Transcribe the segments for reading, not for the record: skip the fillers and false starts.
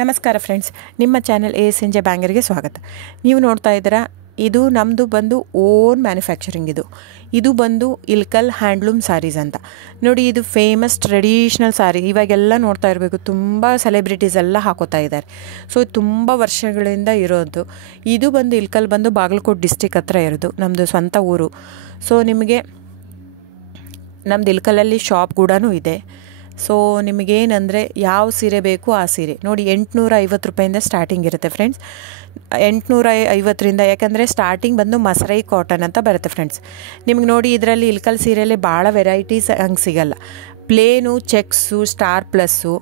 ನಮಸ್ಕಾರ ಫ್ರೆಂಡ್ಸ್, ನಿಮ್ಮ channel A S N J ಬ್ಯಾಂಗರ್ಗೆ ಸ್ವಾಗತ. ನೀವು ನೋಡ್ತಾ ಇದ್ದೀರಾ, ಇದು ನಮ್ಮದು ಬಂದು ಓನ್ ಮ್ಯಾನುಫ್ಯಾಕ್ಚರಿಂಗ್. ಇದು ಬಂದು ಇಲ್ಕಲ್ ಹ್ಯಾಂಡ್ಲೂಮ್ ಸ್ಯಾರೀಸ್ ಅಂತ ನೋಡಿ. ಇದು ಫೇಮಸ್ ಟ್ರೆಡಿಷ್ನಲ್ ಸ್ಯಾರಿ. ಇವಾಗೆಲ್ಲ ನೋಡ್ತಾ ಇರಬೇಕು, ತುಂಬ ಸೆಲೆಬ್ರಿಟೀಸ್ ಎಲ್ಲ ಹಾಕೋತಾ ಇದ್ದಾರೆ. ಸೊ ತುಂಬ ವರ್ಷಗಳಿಂದ ಇರೋದು. ಇದು ಬಂದು ಇಲ್ಕಲ್ ಬಂದು ಬಾಗಲಕೋಟೆ ಡಿಸ್ಟಿಕ್ ಹತ್ರ ಇರೋದು, ನಮ್ಮದು ಸ್ವಂತ ಊರು. ಸೊ ನಿಮಗೆ ನಮ್ಮದು ಇಲ್ಕಲಲ್ಲಿ ಶಾಪ್ ಕೂಡ ಇದೆ. ಸೊ ನಿಮಗೇನಂದರೆ ಯಾವ ಸೀರೆ ಬೇಕು ಆ ಸೀರೆ ನೋಡಿ, 850 ರೂಪಾಯಿಂದ ಸ್ಟಾರ್ಟಿಂಗ್ ಇರುತ್ತೆ ಫ್ರೆಂಡ್ಸ್. 850ರಿಂದ, ಯಾಕಂದರೆ ಸ್ಟಾರ್ಟಿಂಗ್ ಬಂದು ಮಸರೈ ಕಾಟನ್ ಅಂತ ಬರುತ್ತೆ ಫ್ರೆಂಡ್ಸ್. ನಿಮ್ಗೆ ನೋಡಿ, ಇದರಲ್ಲಿ ಇಲ್ಕಲ್ ಸೀರೆಯಲ್ಲಿ ಭಾಳ ವೆರೈಟೀಸ್ ಹಂಗೆ ಸಿಗಲ್ಲ. ಪ್ಲೇನು, ಚೆಕ್ಸು, ಸ್ಟಾರ್ ಪ್ಲಸ್ಸು,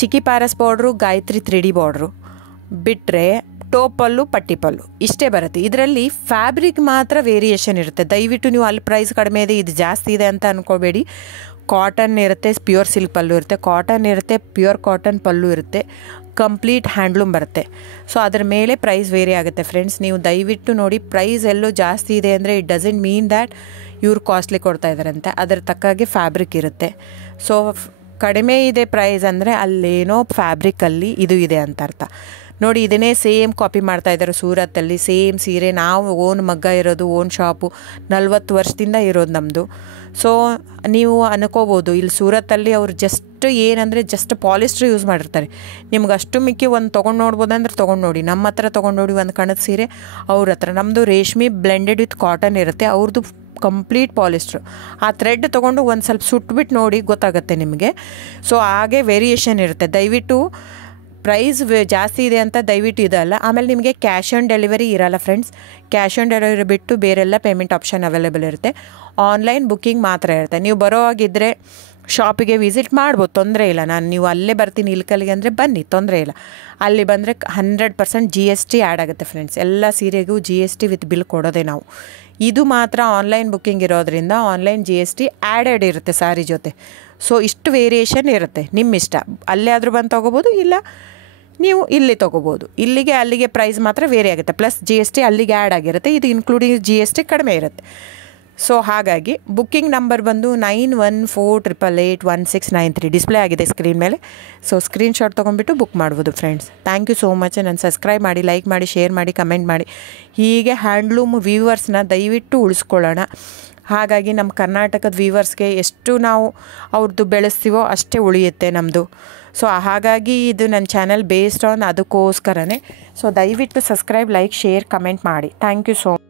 ಚಿಕ್ಕಿ ಪ್ಯಾರಸ್ ಬಾರ್ಡ್ರು, ಗಾಯತ್ರಿ 3D ಬಾರ್ಡ್ರು ಬಿಟ್ಟರೆ ಟೋಪಲ್ಲು, ಪಟ್ಟಿ ಪಲ್ಲು ಇಷ್ಟೇ ಬರುತ್ತೆ. ಇದರಲ್ಲಿ ಫ್ಯಾಬ್ರಿಕ್ ಮಾತ್ರ ವೇರಿಯೇಷನ್ ಇರುತ್ತೆ. ದಯವಿಟ್ಟು ನೀವು ಅಲ್ಲಿ ಪ್ರೈಸ್ ಕಡಿಮೆ ಇದೆ, ಇದು ಜಾಸ್ತಿ ಇದೆ ಅಂತ ಅಂದ್ಕೋಬೇಡಿ. ಕಾಟನ್ ಇರುತ್ತೆ, ಪ್ಯೂರ್ ಸಿಲ್ಕ್ ಪಲ್ಲು ಇರುತ್ತೆ, ಕಾಟನ್ ಇರುತ್ತೆ, ಪ್ಯೂರ್ ಕಾಟನ್ ಪಲ್ಲು ಇರುತ್ತೆ, ಕಂಪ್ಲೀಟ್ ಹ್ಯಾಂಡ್ಲೂಮ್ ಬರುತ್ತೆ. ಸೊ ಅದ್ರ ಮೇಲೆ ಪ್ರೈಸ್ ವೇರಿ ಆಗುತ್ತೆ ಫ್ರೆಂಡ್ಸ್. ನೀವು ದಯವಿಟ್ಟು ನೋಡಿ, ಪ್ರೈಸ್ ಎಲ್ಲೂ ಜಾಸ್ತಿ ಇದೆ ಅಂದರೆ ಇಟ್ ಡಸಂಟ್ ಮೀನ್ ದ್ಯಾಟ್ ಇವ್ರು ಕಾಸ್ಟ್ಲಿ ಕೊಡ್ತಾ ಇದ್ದಾರಂತೆ. ಅದರ ತಕ್ಕಾಗೆ ಫ್ಯಾಬ್ರಿಕ್ ಇರುತ್ತೆ. ಸೊ ಕಡಿಮೆ ಇದೆ ಪ್ರೈಸ್ ಅಂದರೆ ಅಲ್ಲೇನೋ ಫ್ಯಾಬ್ರಿಕಲ್ಲಿ ಇದು ಇದೆ ಅಂತ ಅರ್ಥ. ನೋಡಿ, ಇದನ್ನೇ ಸೇಮ್ ಕಾಪಿ ಮಾಡ್ತಾ ಇದ್ದಾರೆ ಸೂರತ್ತಲ್ಲಿ. ಸೇಮ್ ಸೀರೆ ನಾವು ಓನ್ ಮಗ್ಗ ಇರೋದು, ಓನ್ ಶಾಪು 40 ವರ್ಷದಿಂದ ಇರೋದು ನಮ್ಮದು. ಸೊ ನೀವು ಅನ್ಕೋಬೋದು, ಇಲ್ಲಿ ಸೂರತ್ತಲ್ಲಿ ಅವ್ರು ಜಸ್ಟ್ ಏನಂದರೆ ಜಸ್ಟ್ ಪಾಲಿಸ್ಟ್ರ್ ಯೂಸ್ ಮಾಡಿರ್ತಾರೆ. ನಿಮ್ಗೆ ಅಷ್ಟು ಮಿಕ್ಕಿ ಒಂದು ತೊಗೊಂಡು ನೋಡ್ಬೋದಂದ್ರೆ ತೊಗೊಂಡು ನೋಡಿ. ನಮ್ಮ ಹತ್ರ ತೊಗೊಂಡು ನೋಡಿ ಒಂದು ಕಣದ ಸೀರೆ, ಅವ್ರ ಹತ್ರ ನಮ್ಮದು ರೇಷ್ಮೆ ಬ್ಲೆಂಡೆಡ್ ವಿತ್ ಕಾಟನ್ ಇರುತ್ತೆ, ಅವ್ರದ್ದು ಕಂಪ್ಲೀಟ್ ಪಾಲಿಸ್ಟ್ರು. ಆ ಥ್ರೆಡ್ ತೊಗೊಂಡು ಒಂದು ಸ್ವಲ್ಪ ಸುಟ್ಬಿಟ್ಟು ನೋಡಿ, ಗೊತ್ತಾಗುತ್ತೆ ನಿಮಗೆ. ಸೊ ಹಾಗೆ ವೇರಿಯೇಷನ್ ಇರುತ್ತೆ. ದಯವಿಟ್ಟು ಪ್ರೈಸ್ ಜಾಸ್ತಿ ಇದೆ ಅಂತ ದಯವಿಟ್ಟು ಇದಲ್ಲ. ಆಮೇಲೆ ನಿಮಗೆ ಕ್ಯಾಶ್ ಆನ್ ಡೆಲಿವರಿ ಇರಲ್ಲ ಫ್ರೆಂಡ್ಸ್. ಕ್ಯಾಶ್ ಆನ್ ಡೆಲಿವರಿ ಬಿಟ್ಟು ಬೇರೆಲ್ಲ ಪೇಮೆಂಟ್ ಆಪ್ಷನ್ ಅವೈಲೇಬಲ್ ಇರುತ್ತೆ. ಆನ್ಲೈನ್ ಬುಕ್ಕಿಂಗ್ ಮಾತ್ರ ಇರುತ್ತೆ. ನೀವು ಬರೋ ಹಾಗಿದ್ದರೆ ಶಾಪಿಗೆ ವಿಸಿಟ್ ಮಾಡ್ಬೋದು, ತೊಂದರೆ ಇಲ್ಲ. ನೀವು ಅಲ್ಲೇ ಬರ್ತೀನಿ ಇಲ್ಕಲ್ಗೆ ಅಂದರೆ ಬನ್ನಿ, ತೊಂದರೆ ಇಲ್ಲ. ಅಲ್ಲಿ ಬಂದರೆ 100% GST ಆ್ಯಡ್ ಆಗುತ್ತೆ ಫ್ರೆಂಡ್ಸ್. ಎಲ್ಲ ಸೀರೆಗೂ GST ವಿತ್ ಬಿಲ್ ಕೊಡೋದೆ ನಾವು. ಇದು ಮಾತ್ರ ಆನ್ಲೈನ್ ಬುಕ್ಕಿಂಗ್ ಇರೋದ್ರಿಂದ ಆನ್ಲೈನ್ GST ಆ್ಯಡೆಡ್ ಇರುತ್ತೆ ಸ್ಯಾರಿ ಜೊತೆ. ಸೊ ಇಷ್ಟು ವೇರಿಯೇಷನ್ ಇರುತ್ತೆ, ನಿಮ್ಮ ಇಷ್ಟ. ಅಲ್ಲೇ ಆದರೂ ಬಂದು ತೊಗೋಬೋದು, ಇಲ್ಲ ನೀವು ಇಲ್ಲಿ ತೊಗೋಬೋದು. ಇಲ್ಲಿಗೆ ಅಲ್ಲಿಗೆ ಪ್ರೈಸ್ ಮಾತ್ರ ವೇರಿ ಆಗುತ್ತೆ. ಪ್ಲಸ್ GST ಅಲ್ಲಿಗೆ ಆ್ಯಡ್ ಆಗಿರುತ್ತೆ. ಇದು ಇನ್ಕ್ಲೂಡಿಂಗ್ GST ಕಡಿಮೆ ಇರುತ್ತೆ. ಸೊ ಹಾಗಾಗಿ ಬುಕ್ಕಿಂಗ್ ನಂಬರ್ ಬಂದು 9148881693 ಡಿಸ್ಪ್ಲೇ ಆಗಿದೆ ಸ್ಕ್ರೀನ್ ಮೇಲೆ. ಸೊ ಸ್ಕ್ರೀನ್ಶಾಟ್ ತೊಗೊಂಡ್ಬಿಟ್ಟು ಬುಕ್ ಮಾಡ್ಬೋದು friends. Thank you so much. ನಾನು ಸಬ್ಸ್ಕ್ರೈಬ್ ಮಾಡಿ, ಲೈಕ್ ಮಾಡಿ, ಶೇರ್ ಮಾಡಿ, ಕಮೆಂಟ್ ಮಾಡಿ. ಹೀಗೆ ಹ್ಯಾಂಡ್ಲೂಮ್ ವ್ಯೂವರ್ಸ್ನ ದಯವಿಟ್ಟು ಉಳಿಸ್ಕೊಳ್ಳೋಣ. ಹಾಗಾಗಿ ನಮ್ಮ ಕರ್ನಾಟಕದ ವ್ಯೂವರ್ಸ್ಗೆ ಎಷ್ಟು ನಾವು ಅವ್ರದ್ದು ಬೆಳೆಸ್ತೀವೋ ಅಷ್ಟೇ ಉಳಿಯುತ್ತೆ ನಮ್ಮದು. ಸೊ ಹಾಗಾಗಿ ಇದು ನನ್ನ ಚಾನಲ್ ಬೇಸ್ಡ್ ಆನ್ ಅದಕ್ಕೋಸ್ಕರನೇ. ಸೊ ದಯವಿಟ್ಟು ಸಬ್ಸ್ಕ್ರೈಬ್, ಲೈಕ್, ಶೇರ್, ಕಮೆಂಟ್ ಮಾಡಿ. Thank you so much.